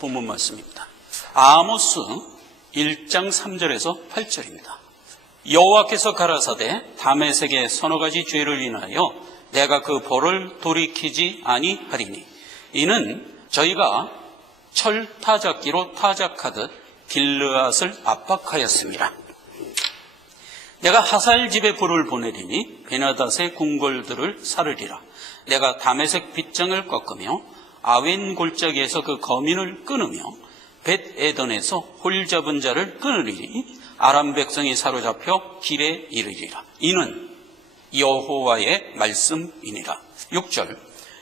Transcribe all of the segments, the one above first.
본문 말씀입니다. 아모스 1장 3절에서 8절입니다. 여호와께서 가라사대 다메섹의 서너 가지 죄를 인하여 내가 그 벌을 돌이키지 아니하리니 이는 저희가 철 타작기로 타작하듯 길르앗을 압박하였습니다. 내가 하사엘 집에 불을 보내리니 베나닷의 궁궐들을 사르리라. 내가 다메섹 빗장을 꺾으며 아웬 골짜기에서 그 거민을 끊으며 벳 에던에서 홀 잡은 자를 끊으리니 아람 백성이 사로잡혀 길에 이르리라. 이는 여호와의 말씀이니라. 6절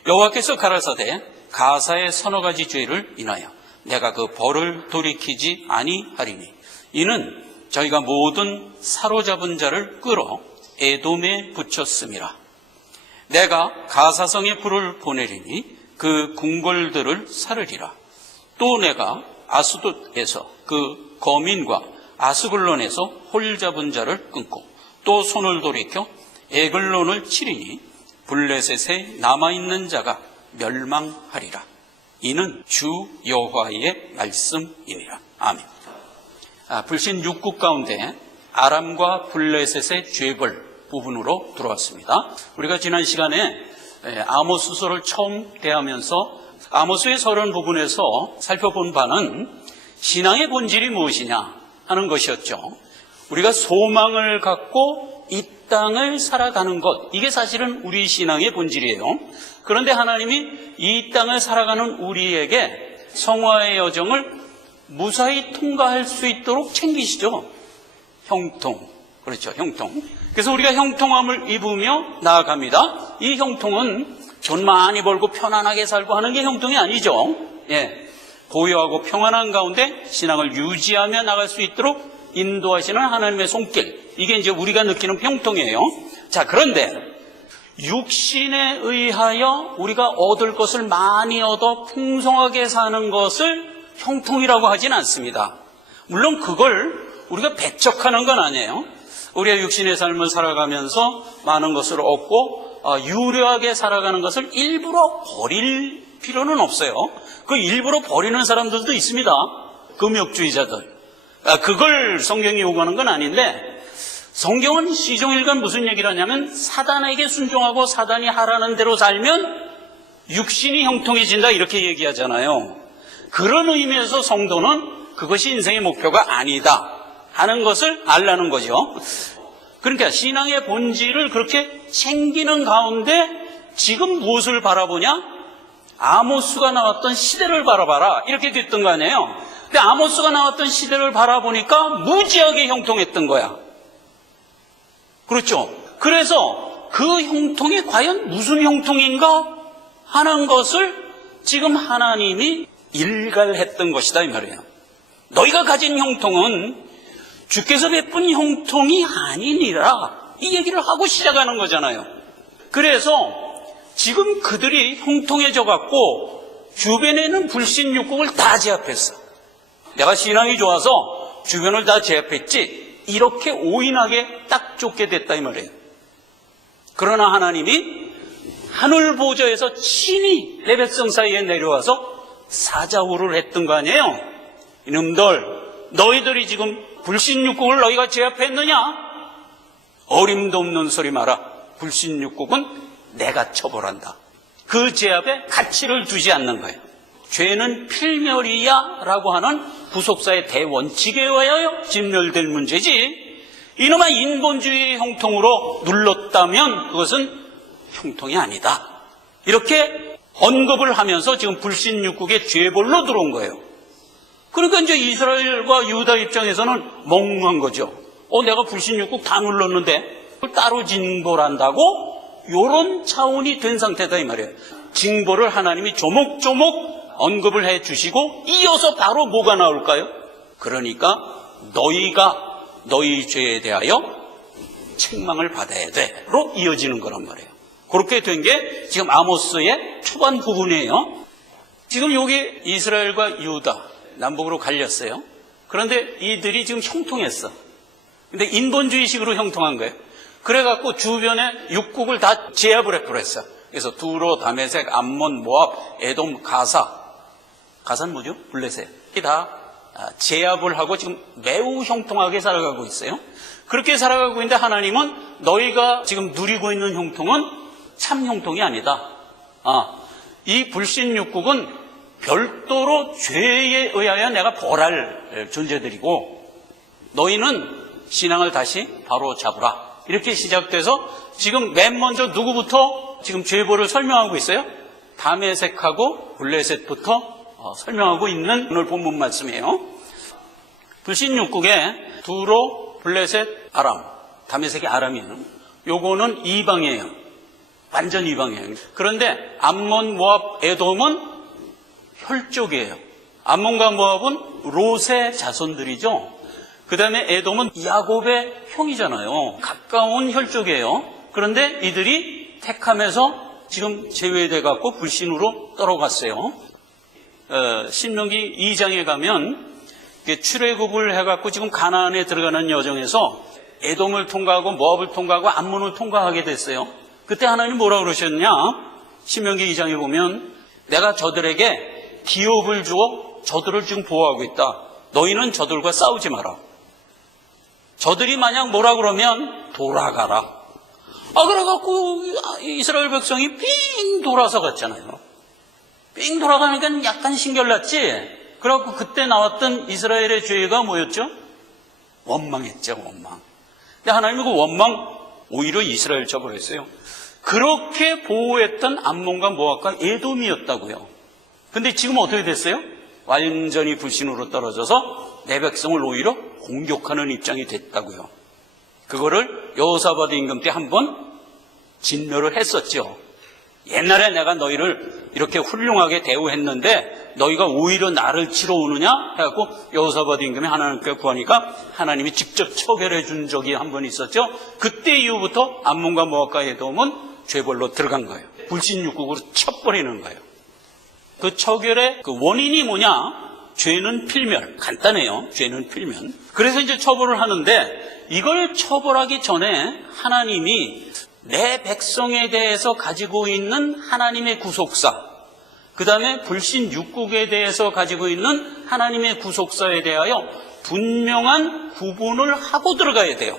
여호와께서 가라사대 가사의 서너 가지 죄를 인하여 내가 그 벌을 돌이키지 아니하리니 이는 저희가 모든 사로잡은 자를 끌어 에돔에 붙였음이라. 내가 가사성에 불을 보내리니 그 궁궐들을 사르리라. 또 내가 아스돗에서 그 거민과 아스글론에서 홀 잡은 자를 끊고 또 손을 돌이켜 에글론을 치리니 블레셋에 남아있는 자가 멸망하리라. 이는 주 여호와의 말씀이니라. 아멘. 불신 6국 가운데 아람과 블레셋의 죄벌 부분으로 들어왔습니다. 우리가 지난 시간에 아모스서를 처음 대하면서 아모스의 서론 부분에서 살펴본 바는 신앙의 본질이 무엇이냐 하는 것이었죠. 우리가 소망을 갖고 이 땅을 살아가는 것, 이게 사실은 우리 신앙의 본질이에요. 그런데 하나님이 이 땅을 살아가는 우리에게 성화의 여정을 무사히 통과할 수 있도록 챙기시죠. 형통, 그렇죠, 형통. 그래서 우리가 형통함을 입으며 나아갑니다. 이 형통은 돈 많이 벌고 편안하게 살고 하는 게 형통이 아니죠. 고요하고 평안한 가운데 신앙을 유지하며 나갈 수 있도록 인도하시는 하나님의 손길, 이게 이제 우리가 느끼는 형통이에요. 자, 그런데 육신에 의하여 우리가 얻을 것을 많이 얻어 풍성하게 사는 것을 형통이라고 하진 않습니다. 물론 그걸 우리가 배척하는 건 아니에요. 우리가 육신의 삶을 살아가면서 많은 것을 얻고 유려하게 살아가는 것을 일부러 버릴 필요는 없어요. 그 일부러 버리는 사람들도 있습니다. 금욕주의자들. 그걸 성경이 요구하는 건 아닌데, 성경은 시종일관 무슨 얘기를 하냐면 사단에게 순종하고 사단이 하라는 대로 살면 육신이 형통해진다, 이렇게 얘기하잖아요. 그런 의미에서 성도는 그것이 인생의 목표가 아니다 하는 것을 알라는 거죠. 그러니까 신앙의 본질을 그렇게 챙기는 가운데 지금 무엇을 바라보냐? 아모스가 나왔던 시대를 바라봐라, 이렇게 됐던 거 아니에요. 근데 아모스가 나왔던 시대를 바라보니까 무지하게 형통했던 거야. 그렇죠? 그래서 그 형통이 과연 무슨 형통인가 하는 것을 지금 하나님이 일갈했던 것이다, 이 말이에요. 너희가 가진 형통은 주께서 베푼 형통이 아니니라, 이 얘기를 하고 시작하는 거잖아요. 그래서 지금 그들이 형통해져 갖고 주변에는 불신 육국을 다 제압했어. 내가 신앙이 좋아서 주변을 다 제압했지, 이렇게 오인하게 딱 쫓게 됐다, 이 말이에요. 그러나 하나님이 하늘 보좌에서 친히 내 백성 사이에 내려와서 사자후를 했던 거 아니에요. 이놈들, 너희들이 지금 불신육국을 너희가 제압했느냐? 어림도 없는 소리 마라. 불신육국은 내가 처벌한다. 그 제압에 가치를 두지 않는 거예요. 죄는 필멸이야 라고 하는 구속사의 대원칙에 의하여 진멸될 문제지, 이놈의 인본주의 형통으로 눌렀다면 그것은 형통이 아니다, 이렇게 언급을 하면서 지금 불신육국의 죄벌로 들어온 거예요. 그러니까 이제 이스라엘과 유다 입장에서는 멍한 거죠. 내가 불신육국 다 눌렀는데 그걸 따로 징벌한다고? 이런 차원이 된 상태다, 이 말이에요. 징벌을 하나님이 조목조목 언급을 해 주시고 이어서 바로 뭐가 나올까요? 그러니까 너희가 너희 죄에 대하여 책망을 받아야 돼로 이어지는 거란 말이에요. 그렇게 된 게 지금 아모스의 초반 부분이에요. 지금 여기 이스라엘과 유다 남북으로 갈렸어요. 그런데 이들이 지금 형통했어. 근데 인본주의식으로 형통한 거예요. 그래갖고 주변에 육국을 다 제압을 해버렸어. 그래서 두로, 다메섹, 암몬, 모압, 에돔, 가사 가사는 뭐죠? 블레셋. 이게 다 제압을 하고 지금 매우 형통하게 살아가고 있어요. 그렇게 살아가고 있는데 하나님은 너희가 지금 누리고 있는 형통은 참 형통이 아니다. 이 불신육국은 별도로 죄에 의하여 내가 벌할 존재들이고 너희는 신앙을 다시 바로 잡으라. 이렇게 시작돼서 지금 맨 먼저 누구부터 지금 죄벌을 설명하고 있어요? 다메섹하고 블레셋부터 설명하고 있는 오늘 본문 말씀이에요. 불신육국에 두로, 블레셋, 아람, 다메섹이 아람이에요. 요거는 이방이에요. 완전 이방이에요. 그런데 암몬, 모압, 에돔은 혈족이에요. 암몬과 모압은 롯의 자손들이죠. 그 다음에 에돔은 야곱의 형이잖아요. 가까운 혈족이에요. 그런데 이들이 택함에서 지금 제외돼 갖고 불신으로 떨어갔어요. 신명기 2장에 가면 출애굽을 해갖고 지금 가나안에 들어가는 여정에서 에돔을 통과하고 모압을 통과하고 암몬을 통과하게 됐어요. 그때 하나님 뭐라고 그러셨냐? 신명기 2장에 보면 내가 저들에게 기업을 주어 저들을 지금 보호하고 있다. 너희는 저들과 싸우지 마라. 저들이 만약 뭐라 그러면 돌아가라. 그래갖고 이스라엘 백성이 삥 돌아서 갔잖아요. 삥 돌아가니까 약간 신결났지. 그래갖고 그때 나왔던 이스라엘의 죄가 뭐였죠? 원망했죠, 원망. 근데 하나님은 그 원망 오히려 이스라엘 쳐버렸어요. 그렇게 보호했던 암몬과 모압과 에돔이었다고요. 근데 지금 어떻게 됐어요? 완전히 불신으로 떨어져서 내 백성을 오히려 공격하는 입장이 됐다고요. 그거를 여호사밧 임금 때 한번 진멸을 했었죠. 옛날에 내가 너희를 이렇게 훌륭하게 대우했는데 너희가 오히려 나를 치러 오느냐 해갖고 여호사밧 임금이 하나님께 구하니까 하나님이 직접 처벌해 준 적이 한 번 있었죠. 그때 이후부터 암몬과 모압과 에돔은 죄벌로 들어간 거예요. 불신육국으로 쳐버리는 거예요. 그 처결의 그 원인이 뭐냐? 죄는 필멸. 간단해요. 죄는 필면. 그래서 이제 처벌을 하는데 이걸 처벌하기 전에 하나님이 내 백성에 대해서 가지고 있는 하나님의 구속사, 그 다음에 불신육국에 대해서 가지고 있는 하나님의 구속사에 대하여 분명한 구분을 하고 들어가야 돼요.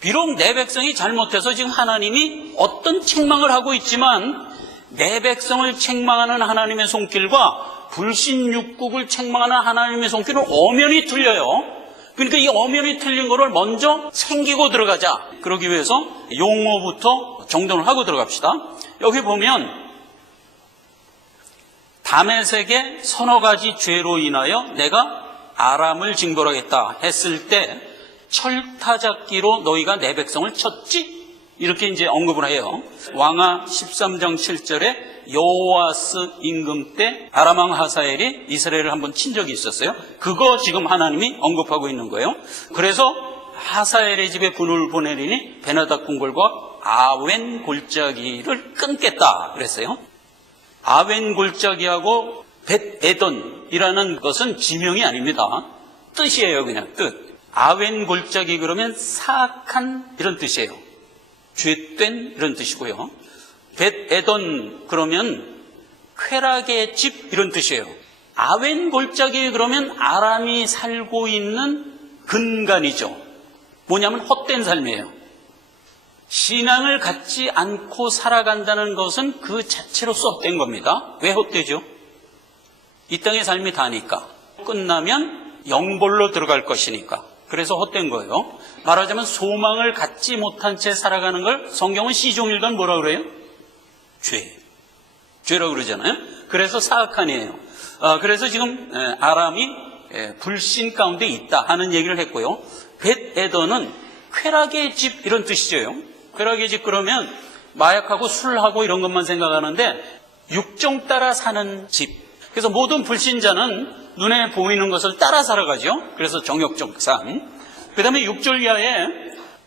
비록 내 백성이 잘못해서 지금 하나님이 어떤 책망을 하고 있지만 내 백성을 책망하는 하나님의 손길과 불신육국을 책망하는 하나님의 손길은 엄연히 틀려요. 그러니까 이 엄연히 틀린 거를 먼저 챙기고 들어가자. 그러기 위해서 용어부터 정돈을 하고 들어갑시다. 여기 보면 다메섹의 서너 가지 죄로 인하여 내가 아람을 징벌하겠다 했을 때 철타잡기로 너희가 내 백성을 쳤지? 이렇게 이제 언급을 해요. 왕하 13장 7절에 여호아스 임금 때 아람 왕 하사엘이 이스라엘을 한번 친 적이 있었어요. 그거 지금 하나님이 언급하고 있는 거예요. 그래서 하사엘의 집에 군을 보내리니 베나닥 궁궐과 아웬 골짜기를 끊겠다 그랬어요. 아웬 골짜기하고 벳에돈이라는 것은 지명이 아닙니다. 뜻이에요. 그냥 뜻. 아웬 골짜기 그러면 사악한 이런 뜻이에요. 죄된 이런 뜻이고요. 벳에돈 그러면 쾌락의 집 이런 뜻이에요. 아웬 골짜기 그러면 아람이 살고 있는 근간이죠. 뭐냐면 헛된 삶이에요. 신앙을 갖지 않고 살아간다는 것은 그 자체로서 헛된 겁니다. 왜 헛되죠? 이 땅의 삶이 다니까. 끝나면 영벌로 들어갈 것이니까. 그래서 헛된 거예요. 말하자면 소망을 갖지 못한 채 살아가는 걸 성경은 시종일관 뭐라 그래요? 죄라고 그러잖아요. 그래서 사악한이에요. 그래서 지금 아람이 불신 가운데 있다 하는 얘기를 했고요. 벳에돈은 쾌락의 집 이런 뜻이죠. 쾌락의 집 그러면 마약하고 술하고 이런 것만 생각하는데 육정 따라 사는 집. 그래서 모든 불신자는 눈에 보이는 것을 따라 살아가죠. 그래서 정욕적 삶. 그 다음에 6절 이하에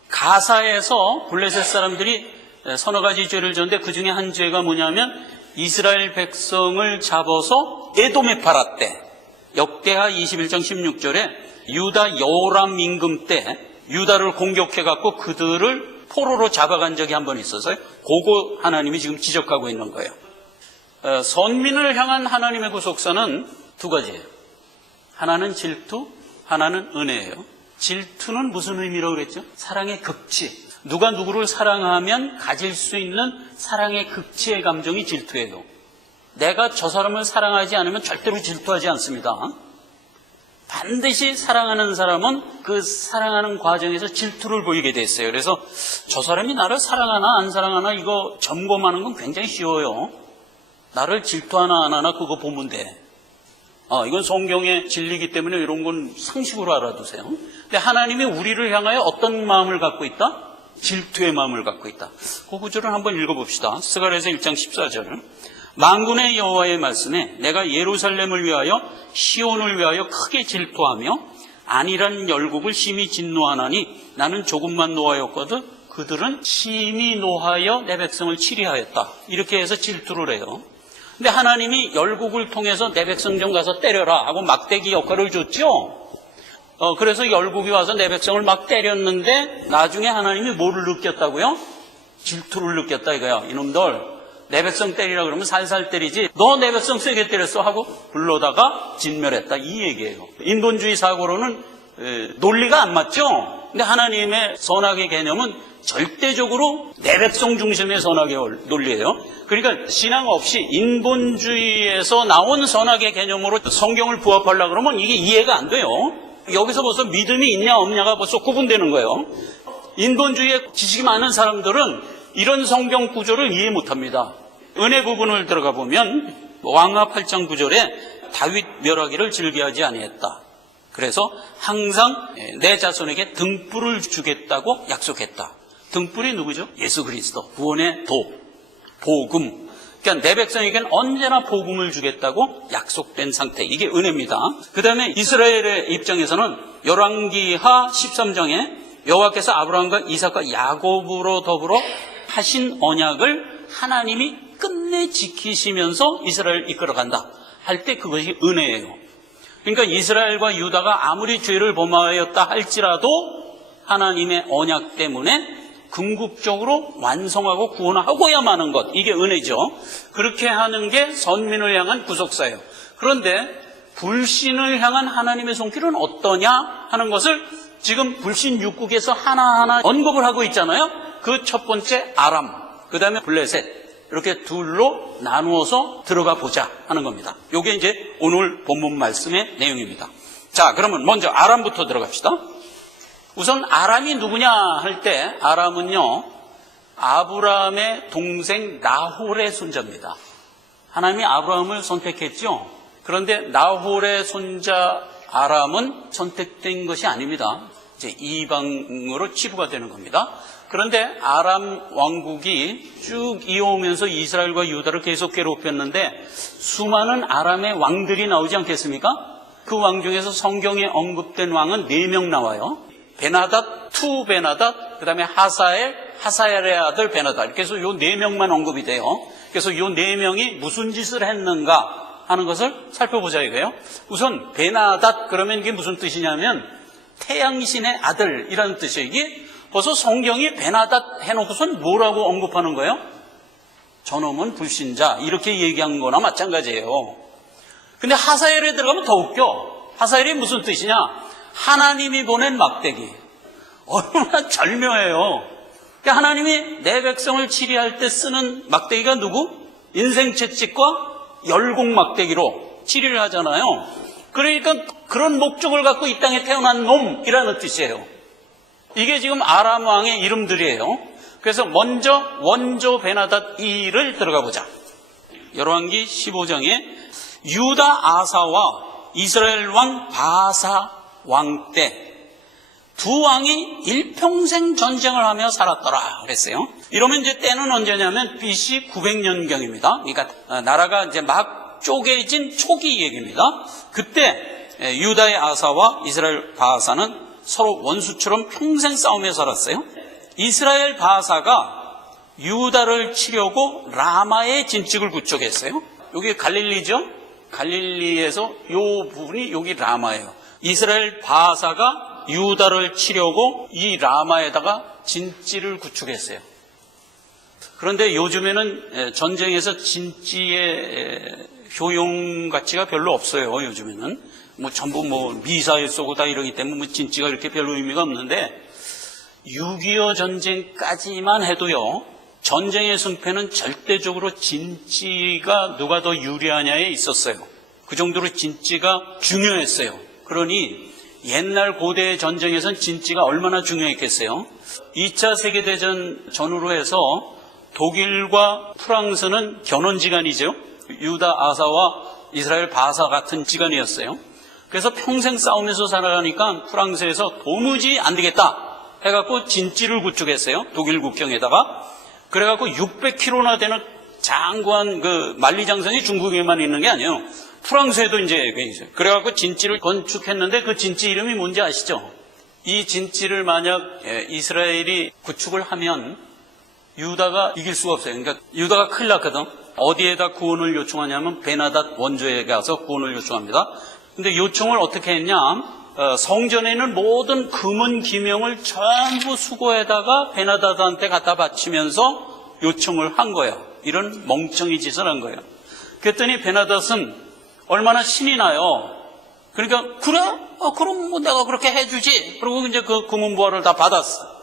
가사에서 블레셋 사람들이 서너 가지 죄를 졌는데 그 중에 한 죄가 뭐냐면 이스라엘 백성을 잡아서 에돔에 팔았대. 역대하 21장 16절에 유다 여호람 임금 때 유다를 공격해갖고 그들을 포로로 잡아간 적이 한 번 있어서요. 그거 하나님이 지금 지적하고 있는 거예요. 선민을 향한 하나님의 구속사는 두 가지예요. 하나는 질투, 하나는 은혜예요. 질투는 무슨 의미라고 그랬죠? 사랑의 극치. 누가 누구를 사랑하면 가질 수 있는 사랑의 극치의 감정이 질투예요. 내가 저 사람을 사랑하지 않으면 절대로 질투하지 않습니다. 반드시 사랑하는 사람은 그 사랑하는 과정에서 질투를 보이게 돼 있어요. 그래서 저 사람이 나를 사랑하나 안 사랑하나 이거 점검하는 건 굉장히 쉬워요. 나를 질투하나 안 하나 그거 보면 돼. 이건 성경의 진리이기 때문에 이런 건 상식으로 알아두세요. 근데 하나님이 우리를 향하여 어떤 마음을 갖고 있다? 질투의 마음을 갖고 있다. 그 구절을 한번 읽어봅시다. 스가랴서 1장 14절. 만군의 여호와의 말씀에 내가 예루살렘을 위하여 시온을 위하여 크게 질투하며 안일한 열국을 심히 진노하나니 나는 조금만 노하였거든 그들은 심히 노하여 내 백성을 치리하였다. 이렇게 해서 질투를 해요. 근데 하나님이 열국을 통해서 내 백성 좀 가서 때려라 하고 막대기 역할을 줬죠. 그래서 열국이 와서 내 백성을 막 때렸는데 나중에 하나님이 뭐를 느꼈다고요? 질투를 느꼈다 이거야. 이놈들 내 백성 때리라 그러면 살살 때리지 너 내 백성 세게 때렸어 하고 불러다가 진멸했다 이 얘기예요. 인본주의 사고로는 논리가 안 맞죠. 근데 하나님의 선악의 개념은 절대적으로 내 백성 중심의 선악의 논리예요. 그러니까 신앙 없이 인본주의에서 나온 선악의 개념으로 성경을 부합하려고 그러면 이게 이해가 안 돼요. 여기서 벌써 믿음이 있냐 없냐가 벌써 구분되는 거예요. 인본주의에 지식이 많은 사람들은 이런 성경 구조를 이해 못합니다. 은혜 부분을 들어가 보면 왕하 8장 9절에 다윗 멸하기를 즐겨하지 아니했다. 그래서 항상 내 자손에게 등불을 주겠다고 약속했다. 등불이 누구죠? 예수 그리스도, 구원의 도, 복음. 그러니까 내 백성에게는 언제나 복음을 주겠다고 약속된 상태. 이게 은혜입니다. 그 다음에 이스라엘의 입장에서는 열왕기하 13장에 여호와께서 아브라함과 이삭과 야곱으로 더불어 하신 언약을 하나님이 끝내 지키시면서 이스라엘을 이끌어간다 할 때 그것이 은혜예요. 그러니까 이스라엘과 유다가 아무리 죄를 범하였다 할지라도 하나님의 언약 때문에 궁극적으로 완성하고 구원하고야만 하는 것, 이게 은혜죠. 그렇게 하는 게 선민을 향한 구속사예요. 그런데 불신을 향한 하나님의 손길은 어떠냐 하는 것을 지금 불신 6국에서 하나하나 언급을 하고 있잖아요. 그 첫 번째 아람, 그 다음에 블레셋, 이렇게 둘로 나누어서 들어가 보자 하는 겁니다. 이게 이제 오늘 본문 말씀의 내용입니다. 자, 그러면 먼저 아람부터 들어갑시다. 우선 아람이 누구냐 할 때 아람은요, 아브라함의 동생 나홀의 손자입니다. 하나님이 아브라함을 선택했죠. 그런데 나홀의 손자 아람은 선택된 것이 아닙니다. 이제 이방으로 치부가 되는 겁니다. 그런데 아람 왕국이 쭉 이어오면서 이스라엘과 유다를 계속 괴롭혔는데 수많은 아람의 왕들이 나오지 않겠습니까? 그 왕 중에서 성경에 언급된 왕은 4명 나와요. 베나닷, 투 베나닷, 그 다음에 하사엘의 아들 베나닷. 이렇게 해서 요 4명만 언급이 돼요. 그래서 요 4명이 무슨 짓을 했는가 하는 것을 살펴보자 이거예요. 우선 베나닷 그러면 이게 무슨 뜻이냐면 태양신의 아들이라는 뜻이에요. 이게 벌써 성경이 베나닷 해놓고선 뭐라고 언급하는 거예요? 저놈은 불신자 이렇게 얘기한 거나 마찬가지예요. 근데 하사엘에 들어가면 더 웃겨. 하사엘이 무슨 뜻이냐? 하나님이 보낸 막대기. 얼마나 절묘해요. 그러니까 하나님이 내 백성을 치리할 때 쓰는 막대기가 누구? 인생 채찍과 열공 막대기로 치리를 하잖아요. 그러니까 그런 목적을 갖고 이 땅에 태어난 놈이라는 뜻이에요. 이게 지금 아람 왕의 이름들이에요. 그래서 먼저 원조 베나닷 2를 들어가 보자. 열왕기 15장에 유다 아사와 이스라엘 왕 바사 왕 때 두 왕이 일평생 전쟁을 하며 살았더라 그랬어요. 이러면 이제 때는 언제냐면 BC 900년경입니다. 그러니까 나라가 이제 막 쪼개진 초기 얘기입니다. 그때 유다의 아사와 이스라엘 바사는 서로 원수처럼 평생 싸우며 살았어요. 이스라엘 바사가 유다를 치려고 라마에 진측을 구축했어요. 여기 갈릴리죠? 갈릴리에서 요 부분이 여기 라마예요. 이스라엘 바사가 유다를 치려고 이 라마에다가 진지를 구축했어요. 그런데 요즘에는 전쟁에서 진지의 효용 가치가 별로 없어요. 요즘에는 뭐 전부 뭐 미사일 쏘고 다 이러기 때문에 뭐 진지가 이렇게 별로 의미가 없는데 6.25 전쟁까지만 해도요, 전쟁의 승패는 절대적으로 진지가 누가 더 유리하냐에 있었어요. 그 정도로 진지가 중요했어요. 그러니 옛날 고대 전쟁에선 진지가 얼마나 중요했겠어요. 2차 세계대전 전후로 해서 독일과 프랑스는 견원지간이죠. 유다 아사와 이스라엘 바사 같은 지간이었어요. 그래서 평생 싸우면서 살아가니까 프랑스에서 도무지 안 되겠다 해갖고 진지를 구축했어요. 독일 국경에다가. 그래갖고 600km나 되는 장구한 그 만리장성이 중국에만 있는 게 아니에요. 프랑스에도 이제 있어요. 그래갖고 진지를 건축했는데 그 진지 이름이 뭔지 아시죠? 이 진지를 만약 이스라엘이 구축을 하면 유다가 이길 수가 없어요. 그러니까 유다가 큰일 났거든. 어디에다 구원을 요청하냐면 베나닷 원조에 가서 구원을 요청합니다. 근데 요청을 어떻게 했냐? 성전에 있는 모든 금은 기명을 전부 수고에다가 베나닷한테 갖다 바치면서 요청을 한 거예요. 이런 멍청이 짓을 한 거예요. 그랬더니 베나닷은 얼마나 신이 나요. 그러니까 그래? 그럼 뭐 내가 그렇게 해주지. 그리고 이제 그 금은보화를 다 받았어.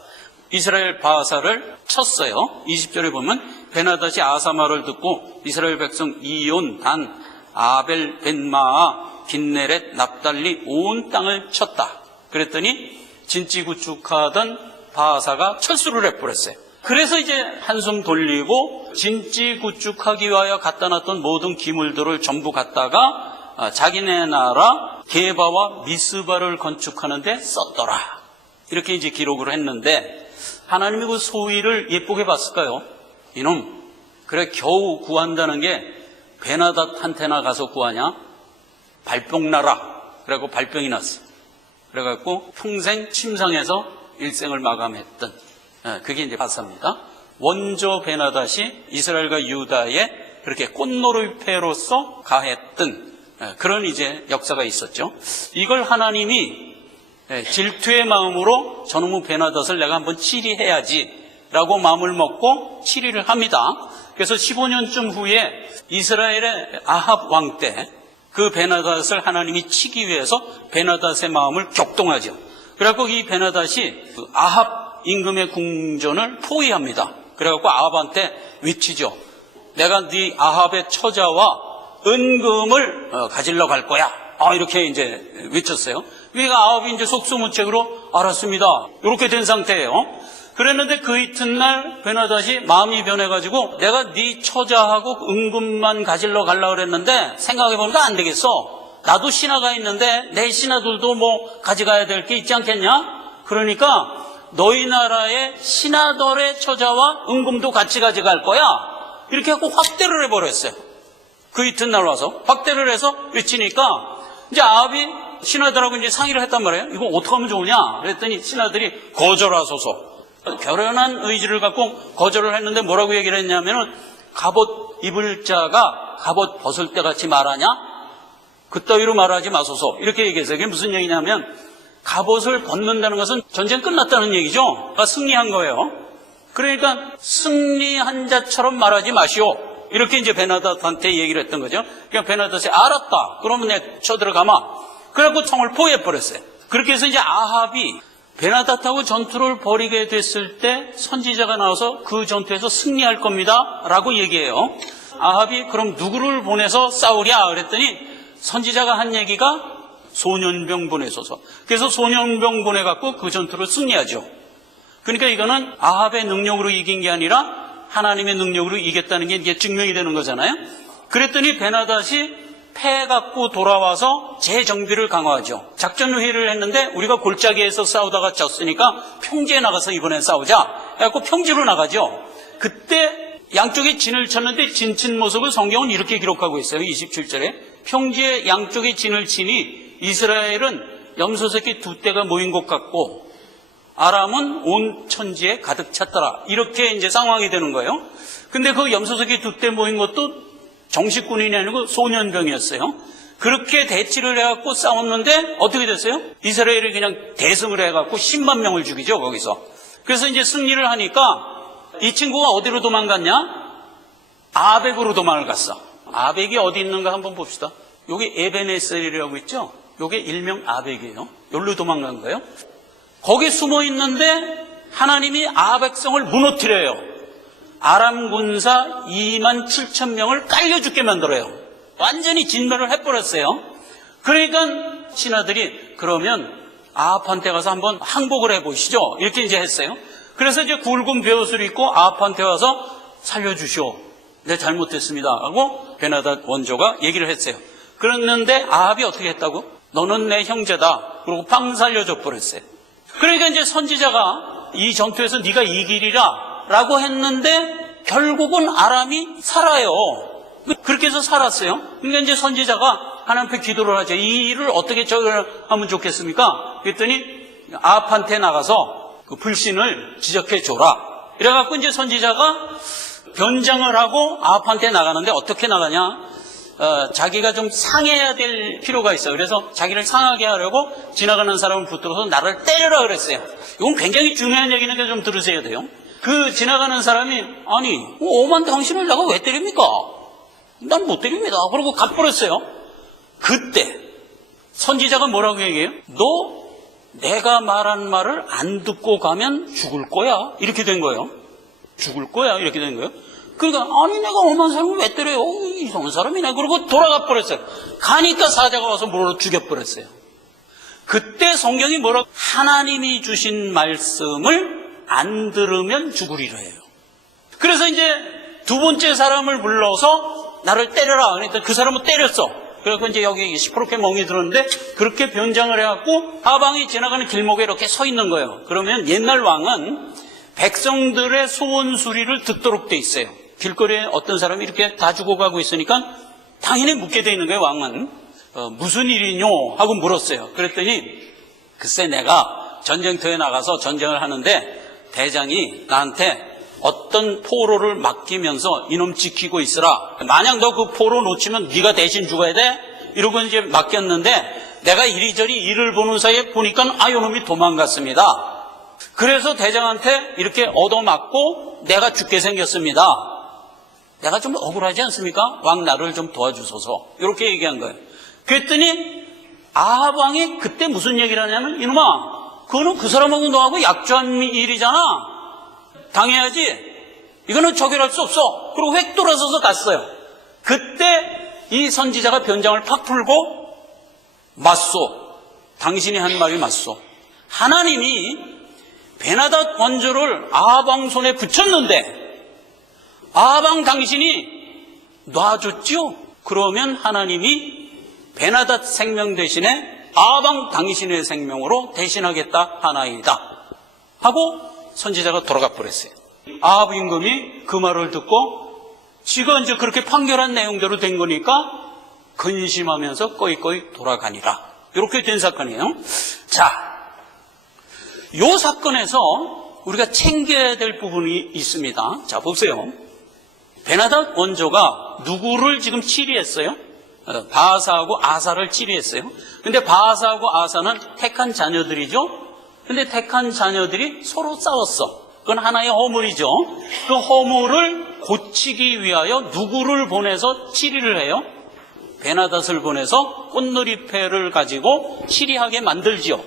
이스라엘 바사를 쳤어요. 20절에 보면 베나닷이 아사 말을 듣고 이스라엘 백성 이온, 단, 아벨, 벤마아, 긴네렛, 납달리 온 땅을 쳤다. 그랬더니 진지 구축하던 바사가 철수를 해버렸어요. 그래서 이제 한숨 돌리고 진지 구축하기 위하여 갖다 놨던 모든 기물들을 전부 갖다가 자기네 나라 게바와 미스바를 건축하는데 썼더라. 이렇게 이제 기록을 했는데 하나님이 그 소위를 예쁘게 봤을까요? 이놈, 그래 겨우 구한다는 게 베나닷한테나 가서 구하냐? 발병 나라. 그래갖고 발병이 났어. 그래갖고 평생 침상에서 일생을 마감했던, 그게 이제 바사입니다. 원조 베나닷이 이스라엘과 유다에 그렇게 꽃노루패로서 가했던 그런 이제 역사가 있었죠. 이걸 하나님이 질투의 마음으로 저놈의 베나닷을 내가 한번 치리해야지 라고 마음을 먹고 치리를 합니다. 그래서 15년쯤 후에 이스라엘의 아합 왕 때 그 베나닷을 하나님이 치기 위해서 베나닷의 마음을 격동하죠. 그래갖고 이 베나닷이 그 아합 임금의 궁전을 포위합니다. 그래갖고 아합한테 외치죠. 내가 네 아합의 처자와 은금을 가지러 갈 거야. 이렇게 이제 외쳤어요. 그러니까 아합이 이제 속수무책으로 알았습니다. 이렇게 된 상태예요. 그랬는데 그 이튿날 베나닷이 마음이 변해가지고 내가 네 처자하고 은금만 가지러 가려고 그랬는데 생각해보니까 안 되겠어. 나도 신하가 있는데 내 신하들도 뭐 가져가야 될 게 있지 않겠냐? 그러니까 너희 나라의 신하들의 처자와 은금도 같이 가져갈 거야. 이렇게 하고 확대를 해버렸어요. 그 이튿날 와서 확대를 해서 외치니까 이제 아합이 신하들하고 이제 상의를 했단 말이에요. 이거 어떻게 하면 좋으냐? 그랬더니 신하들이 거절하소서. 결연한 의지를 갖고 거절을 했는데 뭐라고 얘기를 했냐면은 갑옷 입을 자가 갑옷 벗을 때 같이 말하냐? 그따위로 말하지 마소서. 이렇게 얘기했어요. 이게 무슨 얘기냐면 갑옷을 벗는다는 것은 전쟁 끝났다는 얘기죠. 그러니까 승리한 거예요. 그러니까 승리한 자처럼 말하지 마시오. 이렇게 이제 베나닷한테 얘기를 했던 거죠. 그러니까 베나닷이 알았다. 그러면 내 쳐들어가마. 그래갖고 총을 포위해버렸어요. 그렇게 해서 이제 아합이 베나닷하고 전투를 벌이게 됐을 때 선지자가 나와서 그 전투에서 승리할 겁니다 라고 얘기해요. 아합이 그럼 누구를 보내서 싸우랴 그랬더니 선지자가 한 얘기가 소년병 보내소서. 그래서 소년병 보내갖고 그 전투를 승리하죠. 그러니까 이거는 아합의 능력으로 이긴 게 아니라 하나님의 능력으로 이겼다는 게 이게 증명이 되는 거잖아요. 그랬더니 베나닷이 패해갖고 돌아와서 재정비를 강화하죠. 작전회의를 했는데 우리가 골짜기에서 싸우다가 졌으니까 평지에 나가서 이번엔 싸우자 해갖고 평지로 나가죠. 그때 양쪽에 진을 쳤는데 진 친 모습을 성경은 이렇게 기록하고 있어요. 27절에 평지에 양쪽에 진을 치니 이스라엘은 염소새끼 두 떼가 모인 것 같고 아람은 온 천지에 가득 찼더라. 이렇게 이제 상황이 되는 거예요. 근데 그 염소새끼 두 떼 모인 것도 정식 군인이 아니고 소년병이었어요. 그렇게 대치를 해갖고 싸웠는데 어떻게 됐어요? 이스라엘이 그냥 대승을 해갖고 10만 명을 죽이죠, 거기서. 그래서 이제 승리를 하니까 이 친구가 어디로 도망갔냐? 아벡으로 도망을 갔어. 아벡이 어디 있는가 한번 봅시다. 여기 에베네셀이라고 있죠? 요게 일명 아벡이에요. 여기로 도망간 거예요. 거기 숨어 있는데 하나님이 아벡성을 무너뜨려요. 아람 군사 2만 7천 명을 깔려 죽게 만들어요. 완전히 진멸을 해버렸어요. 그러니까 신하들이 그러면 아합한테 가서 한번 항복을 해보시죠. 이렇게 이제 했어요. 그래서 이제 굵은 베옷을 입고 아합한테 와서 살려주시오. 내 잘못했습니다. 하고 베나닷 원조가 얘기를 했어요. 그랬는데 아합이 어떻게 했다고? 너는 내 형제다. 그러고 팡 살려줘 버렸어요. 그러니까 이제 선지자가 이 전투에서 네가 이기리라 라고 했는데 결국은 아람이 살아요. 그렇게 해서 살았어요. 그러니까 이제 선지자가 하나님 앞에 기도를 하죠. 이 일을 어떻게 하면 좋겠습니까? 그랬더니 아합한테 나가서 그 불신을 지적해 줘라. 이래갖고 이제 선지자가 변장을 하고 아합한테 나가는데 어떻게 나가냐? 자기가 좀 상해야 될 필요가 있어요. 그래서 자기를 상하게 하려고 지나가는 사람을 붙들어서 나를 때려라 그랬어요. 이건 굉장히 중요한 얘기니까 좀 들으셔야 돼요. 그 지나가는 사람이 아니 오만 당신을 내가 왜 때립니까? 난 못 때립니다. 그러고 가버렸어요. 그때 선지자가 뭐라고 얘기해요? 너 내가 말한 말을 안 듣고 가면 죽을 거야. 이렇게 된 거예요. 죽을 거야. 이렇게 된 거예요. 그러니까 아니 내가 오만 사람을 왜 때려요? 이상한 사람이네. 그러고 돌아가 버렸어요. 가니까 사자가 와서 물어 죽여버렸어요. 그때 성경이 뭐라고? 하나님이 주신 말씀을 안 들으면 죽으리라 해요. 그래서 이제 두 번째 사람을 불러서 나를 때려라. 그러니까 그 사람은 때렸어. 그래서 이제 여기 시퍼렇게 멍이 들었는데 그렇게 변장을 해갖고 하방이 지나가는 길목에 이렇게 서 있는 거예요. 그러면 옛날 왕은 백성들의 소원 수리를 듣도록 돼 있어요. 길거리에 어떤 사람이 이렇게 다 죽어가고 있으니까 당연히 묻게 돼 있는 거예요. 왕은 무슨 일이뇨? 하고 물었어요. 그랬더니 글쎄 내가 전쟁터에 나가서 전쟁을 하는데 대장이 나한테 어떤 포로를 맡기면서 이놈 지키고 있으라. 만약 너 그 포로 놓치면 네가 대신 죽어야 돼? 이러고 이제 맡겼는데 내가 이리저리 일을 보는 사이에 보니까 이놈이 도망갔습니다. 그래서 대장한테 이렇게 얻어맞고 내가 죽게 생겼습니다. 내가 좀 억울하지 않습니까? 왕 나를 좀 도와주소서. 이렇게 얘기한 거예요. 그랬더니 아합 왕이 그때 무슨 얘기를 하냐면 이놈아 그거는 그 사람하고 너하고 약조한 일이잖아. 당해야지. 이거는 처결할 수 없어. 그리고 획 돌아서서 갔어요. 그때 이 선지자가 변장을 팍 풀고 맞소. 당신이 한 말이 맞소. 하나님이 베나닷 원조를 아합 왕 손에 붙였는데 아합 왕 당신이 놔줬죠? 그러면 하나님이 베나닷 생명 대신에 아합 왕 당신의 생명으로 대신하겠다 하나이다 하고 선지자가 돌아가 버렸어요. 아합 임금이 그 말을 듣고 지가 이제 그렇게 판결한 내용대로 된 거니까 근심하면서 꺼이꺼이 돌아가니라. 이렇게 된 사건이에요. 자, 이 사건에서 우리가 챙겨야 될 부분이 있습니다. 자, 보세요. 베나닷 원조가 누구를 지금 치리했어요? 바하사하고 아사를 치리했어요. 근데 바하사하고 아사는 택한 자녀들이죠. 근데 택한 자녀들이 서로 싸웠어. 그건 하나의 허물이죠. 그 허물을 고치기 위하여 누구를 보내서 치리를 해요? 베나닷을 보내서 꽃놀이패를 가지고 치리하게 만들지요.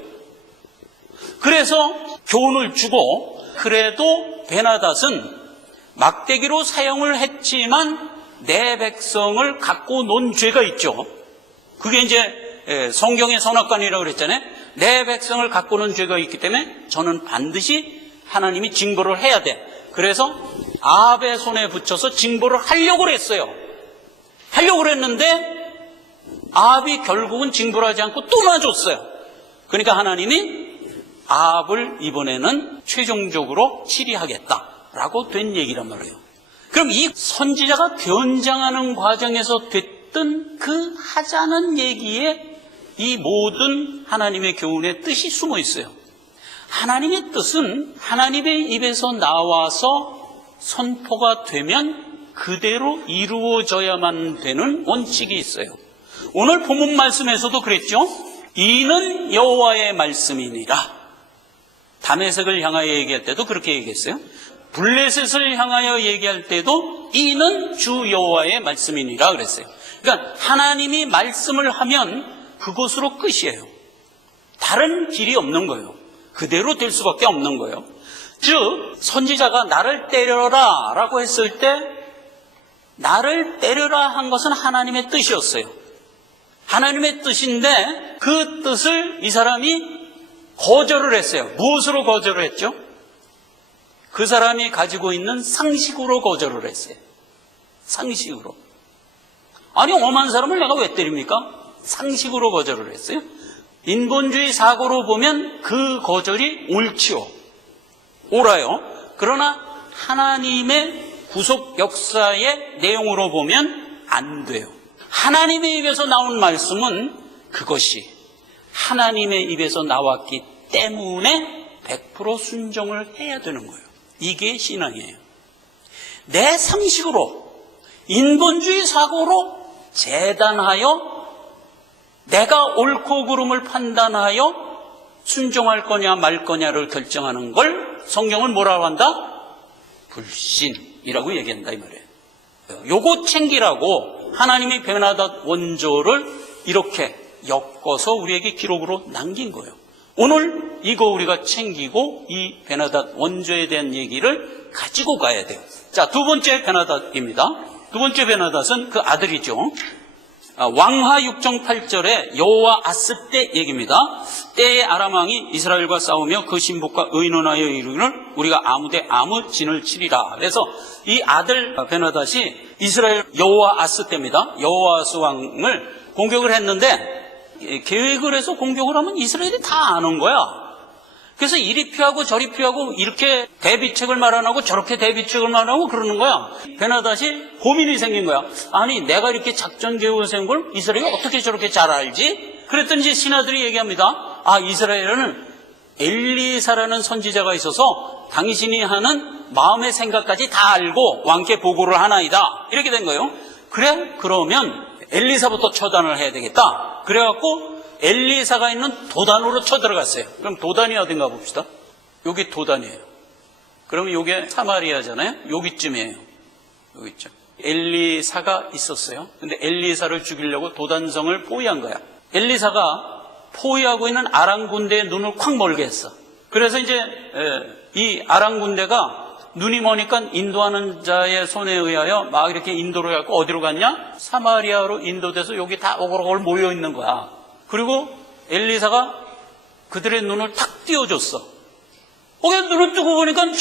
그래서 교훈을 주고 그래도 베나닷은 막대기로 사형을 했지만 내 백성을 갖고 논 죄가 있죠. 그게 이제 성경의 선악관이라고 그랬잖아요. 내 백성을 갖고 논 죄가 있기 때문에 저는 반드시 하나님이 징벌을 해야 돼. 그래서 아합의 손에 붙여서 징벌을 하려고 했어요. 하려고 했는데 아합이 결국은 징벌하지 않고 또 놔줬어요. 그러니까 하나님이 아합을 이번에는 최종적으로 치리하겠다라고 된 얘기란 말이에요. 그럼 이 선지자가 변장하는 과정에서 됐던 그 하자는 얘기에 이 모든 하나님의 교훈의 뜻이 숨어 있어요. 하나님의 뜻은 하나님의 입에서 나와서 선포가 되면 그대로 이루어져야만 되는 원칙이 있어요. 오늘 본문 말씀에서도 그랬죠. 이는 여호와의 말씀이니라. 다메섹을 향하여 얘기할 때도 그렇게 얘기했어요. 블레셋을 향하여 얘기할 때도 이는 주 여호와의 말씀이니라 그랬어요. 그러니까 하나님이 말씀을 하면 그것으로 끝이에요. 다른 길이 없는 거예요. 그대로 될 수밖에 없는 거예요. 즉 선지자가 나를 때려라 라고 했을 때 나를 때려라 한 것은 하나님의 뜻이었어요. 하나님의 뜻인데 그 뜻을 이 사람이 거절을 했어요. 무엇으로 거절을 했죠? 그 사람이 가지고 있는 상식으로 거절을 했어요. 상식으로. 아니 엄한 사람을 내가 왜 때립니까? 상식으로 거절을 했어요. 인본주의 사고로 보면 그 거절이 옳지요. 옳아요. 그러나 하나님의 구속 역사의 내용으로 보면 안 돼요. 하나님의 입에서 나온 말씀은 그것이 하나님의 입에서 나왔기 때문에 100% 순종을 해야 되는 거예요. 이게 신앙이에요. 내 상식으로 인본주의 사고로 재단하여 내가 옳고 그름을 판단하여 순종할 거냐 말 거냐를 결정하는 걸 성경은 뭐라고 한다? 불신이라고 얘기한다 이 말이에요. 요거 챙기라고 하나님이 베나닷 원조를 이렇게 엮어서 우리에게 기록으로 남긴 거예요. 오늘 이거 우리가 챙기고 이 베나닷 원조에 대한 얘기를 가지고 가야 돼요. 자, 두 번째 베나닷입니다. 두 번째 베나닷은 그 아들이죠. 왕하 6장 8절에 여호와 아스 때 얘기입니다. 때에 아람 왕이 이스라엘과 싸우며 그 신복과 의논하여 이르기를 우리가 아무 데 아무 진을 치리라. 그래서 이 아들 베나닷이 이스라엘 여호와 아스 때입니다. 여호와 아스 왕을 공격을 했는데 계획을 해서 공격을 하면 이스라엘이 다 아는 거야. 그래서 이리 피하고 저리 피하고 이렇게 대비책을 마련하고 저렇게 대비책을 마련하고 그러는 거야. 베나닷이 고민이 생긴 거야. 아니 내가 이렇게 작전 계획을 세운 걸 이스라엘이 어떻게 저렇게 잘 알지? 그랬더니 이제 신하들이 얘기합니다. 아 이스라엘은 엘리사라는 선지자가 있어서 당신이 하는 마음의 생각까지 다 알고 왕께 보고를 하나이다. 이렇게 된 거예요. 그래? 그러면 엘리사부터 처단을 해야 되겠다. 그래갖고 엘리사가 있는 도단으로 쳐들어갔어요. 그럼 도단이 어딘가 봅시다. 여기 도단이에요. 그러면 여기 사마리아잖아요. 여기쯤이에요. 여기쯤. 엘리사가 있었어요. 근데 엘리사를 죽이려고 도단성을 포위한 거야. 엘리사가 포위하고 있는 아람 군대의 눈을 콱 멀게 했어. 그래서 이제 이 아람 군대가 눈이 머니까 인도하는 자의 손에 의하여 막 이렇게 인도를 해갖고 어디로 갔냐? 사마리아로 인도돼서 여기 다 오글오글 모여 있는 거야. 그리고 엘리사가 그들의 눈을 탁 띄워줬어. 거기 눈을 뜨고 보니까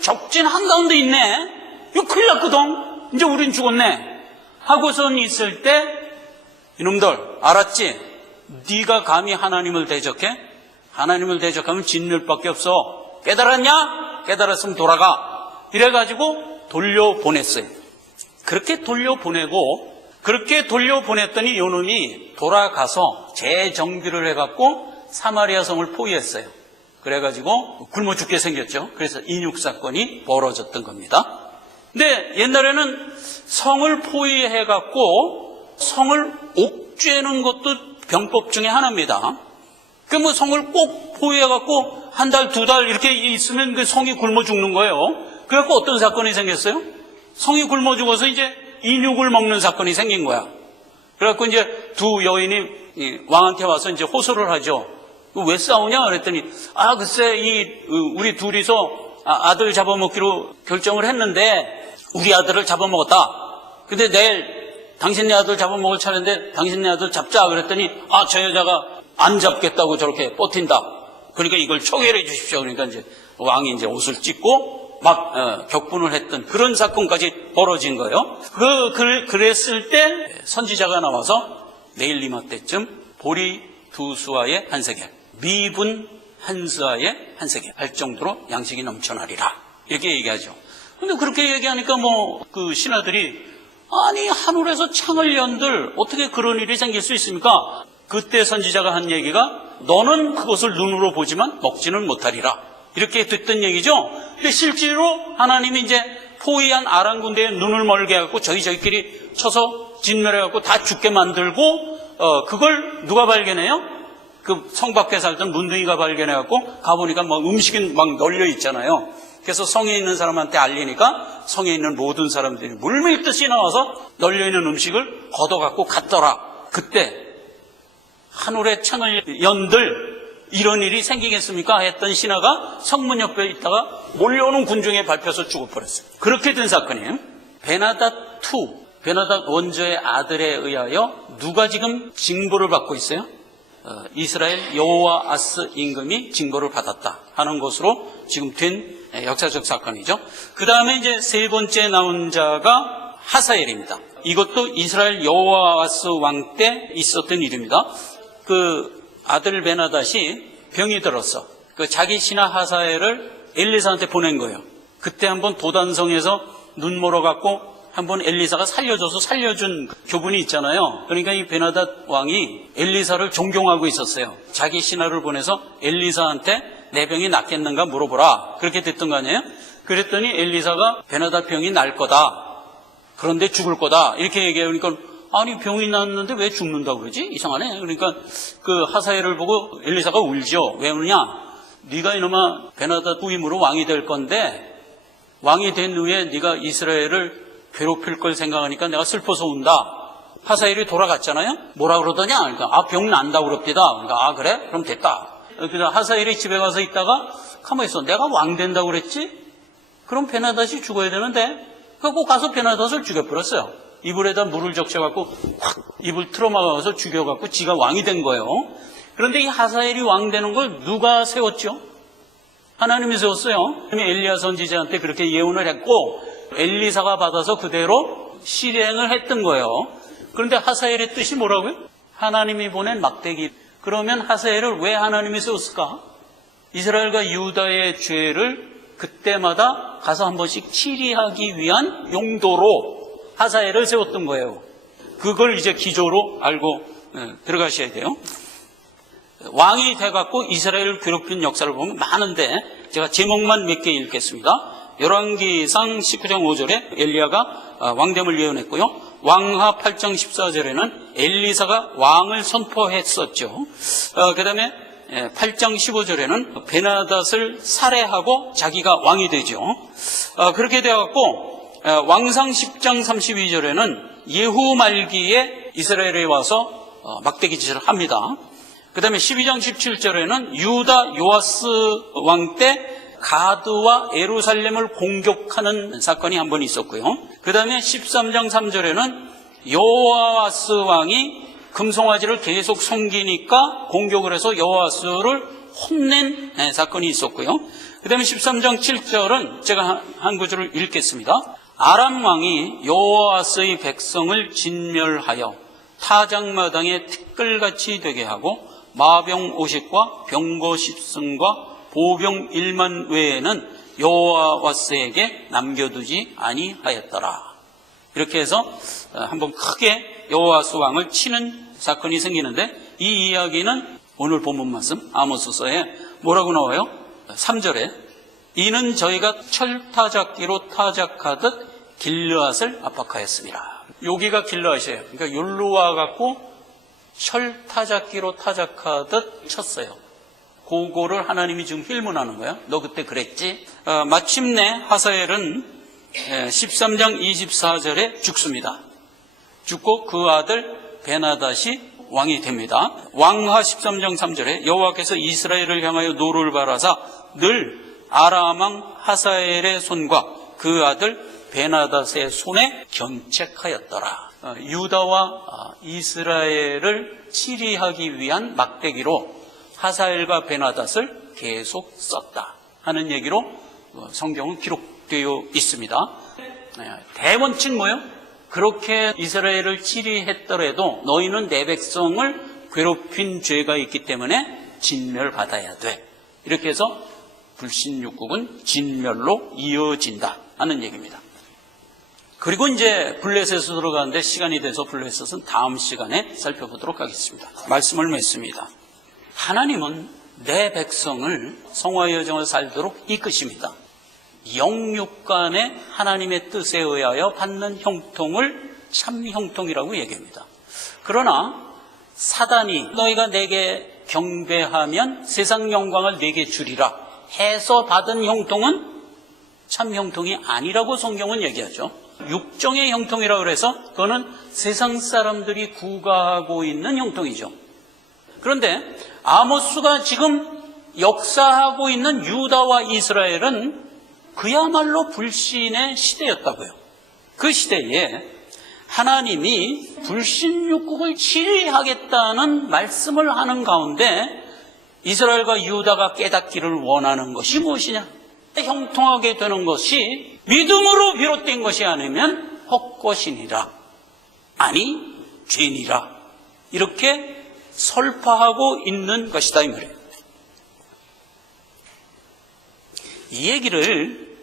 적진 한가운데 있네. 이거 큰일 났거든. 이제 우린 죽었네. 하고선 있을 때 이놈들 알았지? 네가 감히 하나님을 대적해? 하나님을 대적하면 진멸밖에 없어. 깨달았냐? 깨달았으면 돌아가. 이래가지고 돌려보냈어요. 그렇게 돌려보내고 그렇게 돌려보냈더니 요놈이 돌아가서 재정비를 해갖고 사마리아 성을 포위했어요. 그래가지고 굶어 죽게 생겼죠. 그래서 인육사건이 벌어졌던 겁니다. 근데 옛날에는 성을 포위해갖고 성을 옥죄는 것도 병법 중에 하나입니다. 그 뭐 성을 꼭 포위해갖고 한 달, 두 달 이렇게 있으면 그 성이 굶어 죽는 거예요. 그래갖고 어떤 사건이 생겼어요? 성이 굶어 죽어서 이제 인육을 먹는 사건이 생긴 거야. 그래갖고 이제 두 여인이 왕한테 와서 이제 호소를 하죠. 왜 싸우냐? 그랬더니, 글쎄, 우리 둘이서 아들 잡아먹기로 결정을 했는데, 우리 아들을 잡아먹었다. 근데 내일 당신네 아들 잡아먹을 차례인데, 당신네 아들 잡자. 그랬더니, 저 여자가 안 잡겠다고 저렇게 버틴다. 그러니까 이걸 처결해 주십시오. 그러니까 이제 왕이 이제 옷을 찢고 막 격분을 했던 그런 사건까지 벌어진 거예요. 그랬을 때 선지자가 나와서 내일 이맘때쯤 보리 두 수아의 한 세겔, 미분 한 수아의 한 세겔 할 정도로 양식이 넘쳐나리라. 이렇게 얘기하죠. 근데 그렇게 얘기하니까 그 신하들이 아니 하늘에서 창을 연들 어떻게 그런 일이 생길 수 있습니까? 그때 선지자가 한 얘기가 너는 그것을 눈으로 보지만 먹지는 못하리라. 이렇게 됐던 얘기죠. 근데 실제로 하나님이 이제 포위한 아람 군대에 눈을 멀게 해갖고 저희끼리 쳐서 진멸해갖고 다 죽게 만들고 그걸 누가 발견해요? 그 성 밖에 살던 문둥이가 발견해갖고 가보니까 막 음식이 막 널려 있잖아요. 그래서 성에 있는 사람한테 알리니까 성에 있는 모든 사람들이 물밀듯이 나와서 널려있는 음식을 걷어갖고 갔더라. 그때 하늘의 창을 연들 이런 일이 생기겠습니까? 했던 신하가 성문 옆에 있다가 몰려오는 군중에 밟혀서 죽어버렸어요. 그렇게 된 사건이에요. 베나닷 원저의 아들에 의하여 누가 지금 징벌을 받고 있어요? 이스라엘 여호아스 임금이 징벌을 받았다 하는 것으로 지금 된 역사적 사건이죠. 그 다음에 이제 세 번째 나온 자가 하사엘입니다. 이것도 이스라엘 여호아스 왕 때 있었던 일입니다. 그 아들 베나닷이 병이 들었어. 그 자기 신하 하사엘을 엘리사한테 보낸 거예요. 그때 한번 도단성에서 눈 멀어갖고 한번 엘리사가 살려준 교훈이 있잖아요. 그러니까 이 베나닷 왕이 엘리사를 존경하고 있었어요. 자기 신하를 보내서 엘리사한테 내 병이 낫겠는가 물어보라. 그렇게 됐던 거 아니에요? 그랬더니 엘리사가 베나닷 병이 날 거다. 그런데 죽을 거다. 이렇게 얘기해요. 그러니까 아니 병이 났는데 왜 죽는다고 그러지? 이상하네. 그러니까 그 하사엘을 보고 엘리사가 울죠. 왜 우느냐? 네가 이놈아 베나닷 후임으로 왕이 될 건데 왕이 된 후에 네가 이스라엘을 괴롭힐 걸 생각하니까 내가 슬퍼서 운다. 하사엘이 돌아갔잖아요. 뭐라 그러더냐? 그러니까 병 난다고 그럽디다. 그러니까 그래? 그럼 됐다. 그래서 하사엘이 집에 가서 있다가 가만히 있어. 내가 왕 된다고 그랬지? 그럼 베나닷이 죽어야 되는데 그거 가서 베나닷을 죽여버렸어요. 이불에다 물을 적셔갖고 확 입을 틀어막아서 죽여갖고 지가 왕이 된 거예요. 그런데 이 하사엘이 왕 되는 걸 누가 세웠죠? 하나님이 세웠어요. 엘리야 선지자한테 그렇게 예언을 했고 엘리사가 받아서 그대로 실행을 했던 거예요. 그런데 하사엘의 뜻이 뭐라고요? 하나님이 보낸 막대기. 그러면 하사엘을 왜 하나님이 세웠을까? 이스라엘과 유다의 죄를 그때마다 가서 한 번씩 치리하기 위한 용도로 하사엘을 세웠던 거예요. 그걸 이제 기조로 알고 들어가셔야 돼요. 왕이 돼갖고 이스라엘을 괴롭힌 역사를 보면 많은데 제가 제목만 몇 개 읽겠습니다. 열왕기상 19장 5절에 엘리야가 왕됨을 예언했고요. 왕하 8장 14절에는 엘리사가 왕을 선포했었죠. 그 다음에 8장 15절에는 베나닷을 살해하고 자기가 왕이 되죠. 그렇게 되어갖고 왕상 10장 32절에는 예후 말기에 이스라엘에 와서 막대기 짓을 합니다. 그 다음에 12장 17절에는 유다 요아스 왕 때 가드와 예루살렘을 공격하는 사건이 한 번 있었고요. 그 다음에 13장 3절에는 여호아스 왕이 금송아지를 계속 섬기니까 공격을 해서 여호아스를 혼낸 사건이 있었고요. 그 다음에 13장 7절은 제가 한 구절을 읽겠습니다. 아람 왕이 여호아스의 백성을 진멸하여 타작마당에 티끌같이 되게 하고 마병 50과 병거 10승과 보병 1만 외에는 여호아스에게 남겨두지 아니하였더라. 이렇게 해서 한번 크게 여호아스 왕을 치는 사건이 생기는데 이 이야기는 오늘 본문 말씀 아모스서에 뭐라고 나와요? 3절에 이는 저희가 철타작기로 타작하듯 길르앗을 압박하였습니다. 여기가 길르앗이에요. 그러니까 욜로 와갖고 철타작기로 타작하듯 쳤어요. 그거를 하나님이 지금 힐문하는 거야. 너 그때 그랬지? 마침내 하사엘은 13장 24절에 죽습니다. 죽고 그 아들 베나닷이 왕이 됩니다. 왕하 13장 3절에 여호와께서 이스라엘을 향하여 노를 바라사 늘 아람 왕 하사엘의 손과 그 아들 베나닷의 손에 견책하였더라. 유다와 이스라엘을 치리하기 위한 막대기로 하사엘과 베나닷을 계속 썼다 하는 얘기로 성경은 기록되어 있습니다. 대원칙 뭐예요? 그렇게 이스라엘을 치리했더라도 너희는 내 백성을 괴롭힌 죄가 있기 때문에 진멸받아야 돼. 이렇게 해서 불신육국은 진멸로 이어진다 하는 얘기입니다. 그리고 이제 블레셋으로 들어가는데 시간이 돼서 블레셋은 다음 시간에 살펴보도록 하겠습니다. 말씀을 맺습니다. 하나님은 내 백성을 성화의 여정을 살도록 이끄십니다. 영육간의 하나님의 뜻에 의하여 받는 형통을 참 형통이라고 얘기합니다. 그러나 사단이 너희가 내게 경배하면 세상 영광을 내게 주리라 해서 받은 형통은 참 형통이 아니라고 성경은 얘기하죠. 육정의 형통이라고 그래서 그거는 세상 사람들이 구가하고 있는 형통이죠. 그런데 아모스가 지금 역사하고 있는 유다와 이스라엘은 그야말로 불신의 시대였다고요. 그 시대에 하나님이 불신육국을 치리하겠다는 말씀을 하는 가운데 이스라엘과 유다가 깨닫기를 원하는 것이 무엇이냐? 형통하게 되는 것이 믿음으로 비롯된 것이 아니면 헛것이니라, 아니 죄니라, 이렇게 설파하고 있는 것이다 이 말이에요. 이 얘기를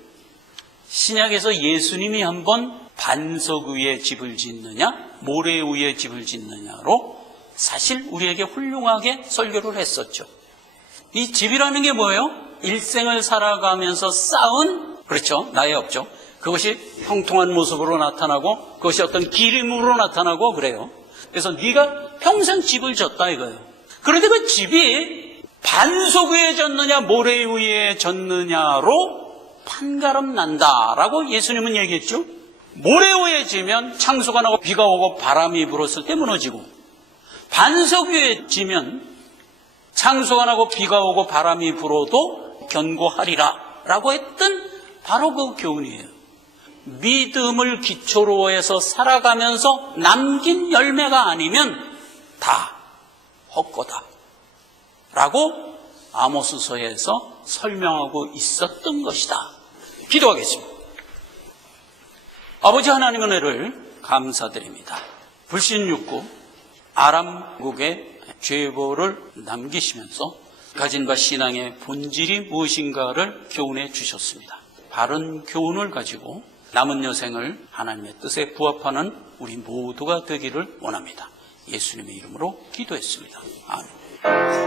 신약에서 예수님이 한번 반석 위에 집을 짓느냐 모래 위에 집을 짓느냐로 사실 우리에게 훌륭하게 설교를 했었죠. 이 집이라는 게 뭐예요? 일생을 살아가면서 쌓은, 그렇죠, 나의 업적, 그것이 형통한 모습으로 나타나고 그것이 어떤 기림으로 나타나고 그래요. 그래서 네가 평생 집을 졌다 이거예요. 그런데 그 집이 반석 위에 졌느냐 모래 위에 졌느냐로 판가름 난다라고 예수님은 얘기했죠. 모래 위에 지면 창수가 나고 비가 오고 바람이 불었을 때 무너지고, 반석 위에 지면 창수가 나고 비가 오고 바람이 불어도 견고하리라 라고 했던 바로 그 교훈이에요. 믿음을 기초로 해서 살아가면서 남긴 열매가 아니면 다 헛거다 라고 아모스서에서 설명하고 있었던 것이다. 기도하겠습니다. 아버지 하나님 은혜를 감사드립니다. 불신육국 아람국의 죄보를 남기시면서 가진 바 신앙의 본질이 무엇인가를 교훈해 주셨습니다. 바른 교훈을 가지고 남은 여생을 하나님의 뜻에 부합하는 우리 모두가 되기를 원합니다. 예수님의 이름으로 기도했습니다. 아멘.